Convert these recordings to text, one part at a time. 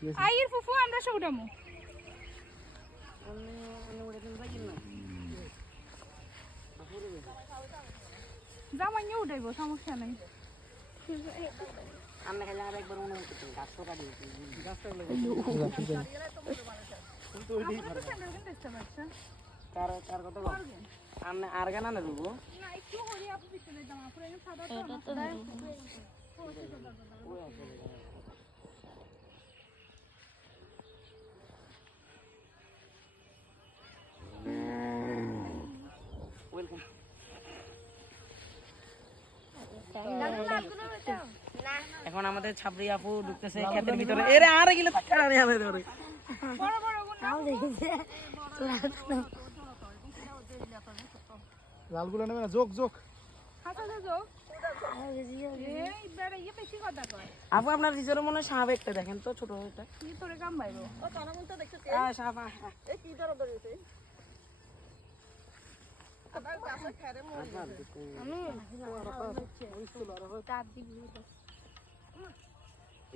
আইয়ের ফুফু আমরা সব উঠামো জামাইও উঠাইবো সমস্যা নাই আমরা খেলে আর একবার অনুমতি দিই গাছটা কাটি গাছটা কার কার কথা বল আমরা আর গানা না দেবো না একটু হরি আপু পিছনে দাও আপুরে সাদা তো ওয়েলকাম এখন আমাদের ছাবরি আপু ঢুকতেছে ক্ষেতের ভিতরে এরে আরে গিলে টাকা আনি আমি ধরে বড় বড় গুলো লালগুলো নেবে না যোগ যোগ হাতা দাও এই বেড়া ইয়ে বেশি কথা কয় আপু আপনার রিজের মনে সাপ একটা দেখেন তো ছোট একটা কি তোরে কাম বাইবো ও তারা মন তো দেখতেছে হ্যাঁ সাপ এই কি ধরে ধরেছে আবার গাছে খেরে মন তার দিবি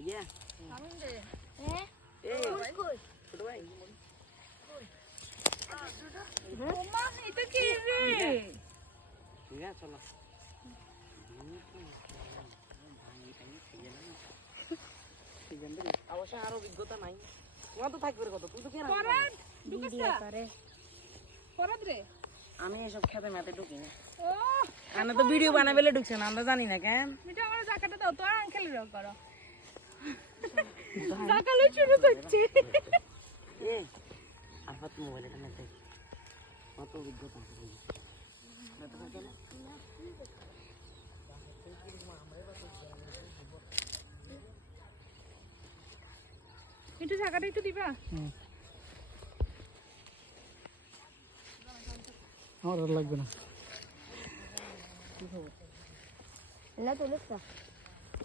ইয়া আমি দে এই ছোট ভাই ওমা এটা কি রে ঠিক আছে চলো অবশ্য আর অভিজ্ঞতা নাই তোমার তো থাকবে কত তুই তো কেন পরাদ ঢুকছা পরাদ রে আমি এসব খেতে মেতে ঢুকি না ও আমরা তো ভিডিও বানাই বেলে ঢুকছে না আমরা জানি না কেন মিটা আমার জাকাটা দাও তো আঙ্কেল রে করো জাকালে শুরু করছে এ আর কত মোবাইলটা না দেখ কত অভিজ্ঞতা একটু জাকাটা একটু দিবা আমার আর লাগবে না না তো লেখা